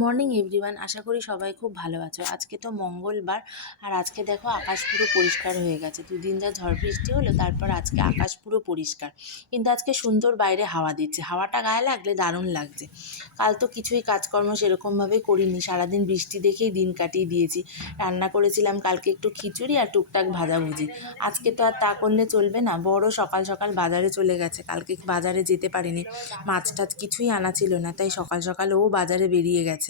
Morning everyone আশা করি সবাই খুব ভালো আছো। আজকে তো মঙ্গলবার, আর আজকে দেখো আকাশ পুরো পরিষ্কার হয়ে গেছে। দুদিন যা ঝড় বৃষ্টি হলো, তারপর আজকে আকাশ পুরো পরিষ্কার। কিন্তু আজকে সুন্দর বাইরে হাওয়া দিচ্ছে। হাওয়াটা গায়ে লাগলে দারুণ লাগছে। কাল তো কিছুই কাজকর্ম সেরকমভাবে করিনি। সারাদিন বৃষ্টি দেখেই দিন কাটিয়ে দিয়েছি। রান্না করেছিলাম কালকে একটু খিচুড়ি আর টুকটাক ভাজাভুজি। আজকে তো আর তা করলে চলবে না। বড় সকাল সকাল বাজারে চলে গেছে। কালকে বাজারে যেতে পারিনি। মাছ টাছ কিছুই আনা ছিল না। তাই সকাল সকাল ও বাজারে বেরিয়ে গেছে।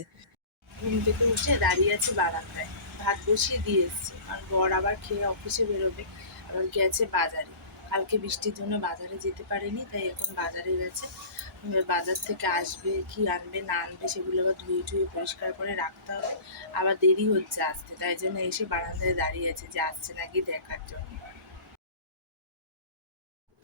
ঘুম থেকে উঠে দাঁড়িয়ে আছি বারান্দায়। ভাত বসিয়ে দিয়ে এসছে। আর বর আবার খেয়ে অফিসে বেরোবে। আবার গেছে বাজারে। কালকে বৃষ্টির জন্য বাজারে যেতে পারেনি, তাই এখন বাজারে গেছে। বাজার থেকে আসবে, কি আনবে, না আনবে, সেগুলো আবার ধুয়ে টুয়ে পরিষ্কার করে রাখতে হবে। আবার দেরি হচ্ছে আসতে, তাই জন্য এসে বারান্দায় দাঁড়িয়ে আছে যে আসছে নাকি দেখার জন্য।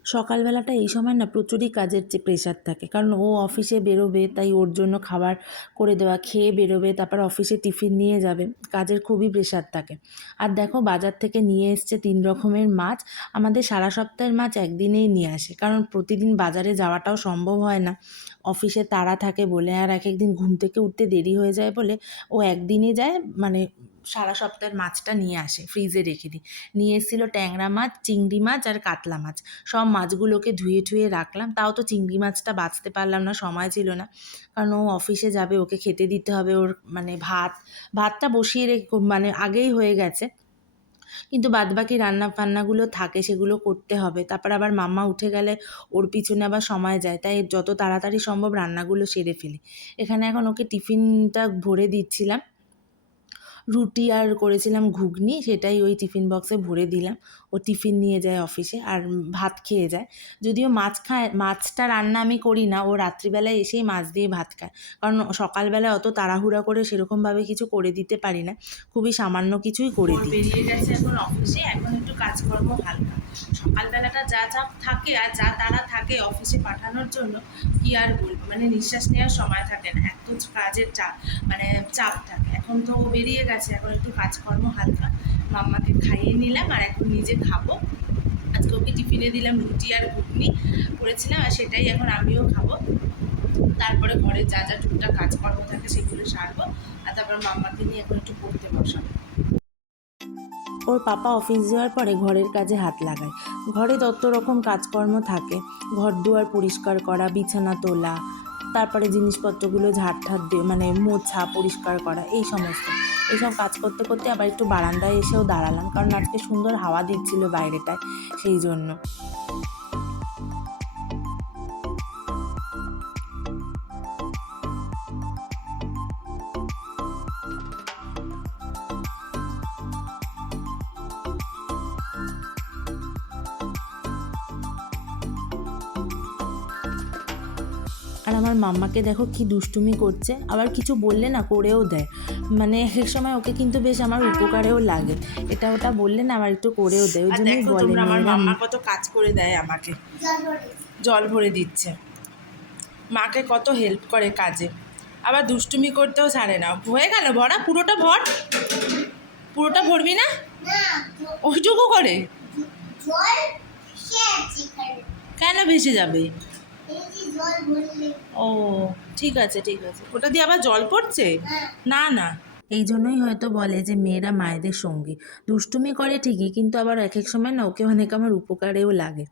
সকালবেলাটা এই সময় না প্রচুরই কাজের যে প্রেশার থাকে। কারণ ও অফিসে বেরোবে, তাই ওর জন্য খাবার করে দেওয়া, খেয়ে বেরোবে, তারপর অফিসে টিফিন নিয়ে যাবে, কাজের খুবই প্রেশার থাকে। আর দেখো বাজার থেকে নিয়ে এসছে তিন রকমের মাছ, আমাদের সারা সপ্তাহের মাছ একদিনেই নিয়ে আসে। কারণ প্রতিদিন বাজারে যাওয়াটাও সম্ভব হয় না। অফিসে তাড়া থাকে বলে, আর এক একদিন ঘুম থেকে উঠতে দেরি হয়ে যায় বলে ও একদিনে যায় মানে সারা সপ্তাহের মাছটা নিয়ে আসে ফ্রিজে রেখে দিই। নিয়ে এসেছিল ট্যাংরা মাছ, চিংড়ি মাছ আর কাতলা মাছ। সব মাছগুলোকে ধুয়ে ঠুয়ে রাখলাম। তাও তো চিংড়ি মাছটা বাঁচতে পারলাম না, সময় ছিল না। কারণ ও অফিসে যাবে, ওকে খেতে দিতে হবে, ওর মানে ভাত, ভাতটা বসিয়ে রেখে মানে আগেই হয়ে গেছে। কিন্তু বাদবাকি রান্না ফান্নাগুলো থাকে, সেগুলো করতে হবে। তারপর আবার মাম্মা উঠে গেলে ওর পিছনে আবার সময় যায়, তাই যত তাড়াতাড়ি সম্ভব রান্নাগুলো সেরে ফেলি। এখানে এখন ওকে টিফিনটা ভরে দিচ্ছিলাম। রুটি আর করেছিলাম ঘুগনি সেটাই ওই টিফিন বক্সে ভরে দিলাম। ও টিফিন নিয়ে যায় অফিসে আর ভাত খেয়ে যায়। যদিও মাছ খায় মাছটা রান্না আমি করি না ও রাত্রিবেলায় এসেই মাছ দিয়ে ভাত খায়। কারণ সকালবেলায় অত তাড়াহুড়া করে সেরকমভাবে কিছু করে দিতে পারি না খুবই সামান্য কিছুই করে দিই। বেরিয়ে গেছে এখন অফিসে এখন একটু কাজকর্ম হালকা। সকালবেলাটা যা চাপ থাকে আর যা তারা থাকে অফিসে পাঠানোর জন্য কি আর বলব? মানে নিঃশ্বাস নেওয়ার সময় থাকে না এত কাজের চাপ মানে চাপ থাকে। এখন তো ও বেরিয়ে গেছে, এখন একটু কাজকর্ম হালকা মাম্মাকে খাইয়ে নিলাম আর এখন নিজে খাব। আজকে ওকে টিফিনে দিলাম রুটি আর ঘুগনি করেছিলাম আর সেটাই এখন আমিও খাব। তারপরে ঘরে যা যা টুকটাক কাজকর্ম থাকে সেগুলো সারবো আর তারপর মাম্মাকে নিয়ে এখন একটু পড়তে বসাবো। ওর পাপা অফিস যাওয়ার পরে ঘরের কাজে হাত লাগায়। ঘরে তত রকম কাজকর্ম থাকে। ঘর দুয়ার পরিষ্কার করা, বিছানা তোলা তারপরে জিনিসপত্রগুলো ঝাড় ঠাট দিয়ে মানে মোছা, পরিষ্কার করা, এই সমস্ত। এইসব কাজ করতে করতে আবার একটু বারান্দায় এসেও দাঁড়ালাম, কারণ আজকে সুন্দর হাওয়া দিচ্ছিল বাইরেটায়, সেই জন্য। আর আমার মাম্মাকে দেখো কি দুষ্টুমি করছে আবার কিছু বললে না করেও দেয়। মানে এক এক সময় ওকে কিন্তু বেশ আমার উপকারেও লাগে। এটা ওটা বললে না আবার একটু করেও দেয় ওই জন্যই বলে আমার মাম্মা কত কাজ করে দেয় আমাকে। জল ভরে দিচ্ছে। মাকে কত হেল্প করে কাজে। আবার দুষ্টুমি করতেও ছাড়ে না। হয়ে গেল ভরা পুরোটা ভর? পুরোটা ভরবি না? ওইটুকু করে? কেন ভেসে যাবে? ও ঠিক আছে ঠিক আছে। ওটা দিয়ে আবার জল পড়ছে? না না। এই জন্যই হয়তো বলে যে মেয়েরা মায়েদের সঙ্গী। দুষ্টুমি করে ঠিকই কিন্তু আবার এক এক সময় না ওকে অনেক আমার উপকারেও লাগে।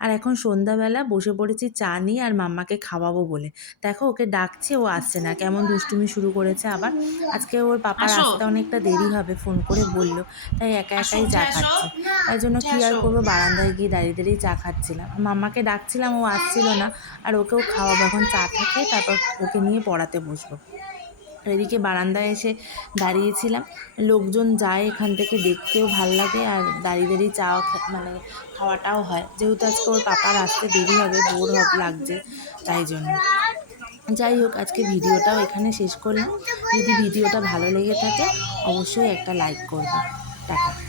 আর এখন সন্ধ্যাবেলা বসে পড়েছি চা নিয়ে আর মাম্মাকে খাওয়াবো বলে। দেখো ওকে ডাকছে ও আসছে না। কেমন দুষ্টুমি শুরু করেছে আবার। আজকে ওর পাপার আসতে অনেকটা দেরি হবে ফোন করে বলল। তাই একা একাই চা খাচ্ছে। তাই জন্য কী আর করব? বারান্দায় গিয়ে দাঁড়িয়ে দাঁড়িয়ে চা খাচ্ছিলাম। মাম্মাকে ডাকছিলাম ও আসছিল না। আর ওকেও খাওয়াবো। এখন চা থাকে তারপর ওকে নিয়ে পড়াতে বসবো। আর এদিকে বারান্দায় এসে দাঁড়িয়েছিলাম। লোকজন যায় এখান থেকে দেখতেও ভালো লাগে আর দাঁড়িয়ে দাঁড়িয়ে চা মানে খাওয়াটাও হয়। যেহেতু আজকে ওর পাপার আসতে দেরি হবে, বোর লাগছে তাই জন্য। যাই হোক, আজকে ভিডিওটাও এখানে শেষ করলাম। যদি ভিডিওটা ভালো লেগে থাকে, অবশ্যই একটা লাইক করবে। টাটা।